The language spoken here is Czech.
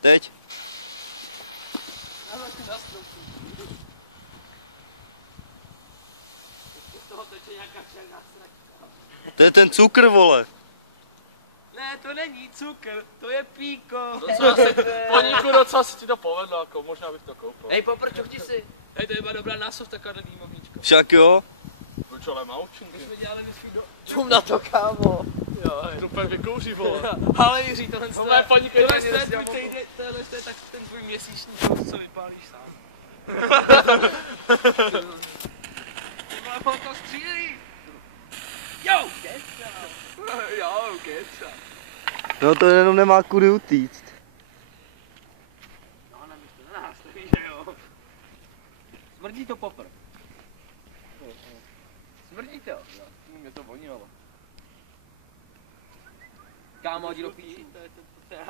Teď. To je ten cukr, vole. Ne, to není cukr, to je píko. Poníku docela si ti to povedlo, jako možná bych to koupil. Hej, poprčuchni si. Hej, to je byla dobrá násob, taková dýmovnička. Však jo. Proč ale maučinky? My jsme dělali vždycky do... Čum na to, kámo. Jo, To úplně vykouří, vole. ale Jiří, tohle Tohle je paní je Kejtění, tvůj nestěl týden, tohle je tak ten tvůj měsíční čas, co vypálíš sám. Ty vole, to střílí! Jo, keca! Jo, keca. No to jenom nemá kudy utíct. No, nemyslí na nás, to víš, že jo. Smrdí to popr. Smrdí to? Jo, mě to vonilo. Kámo, jdi do píči. To je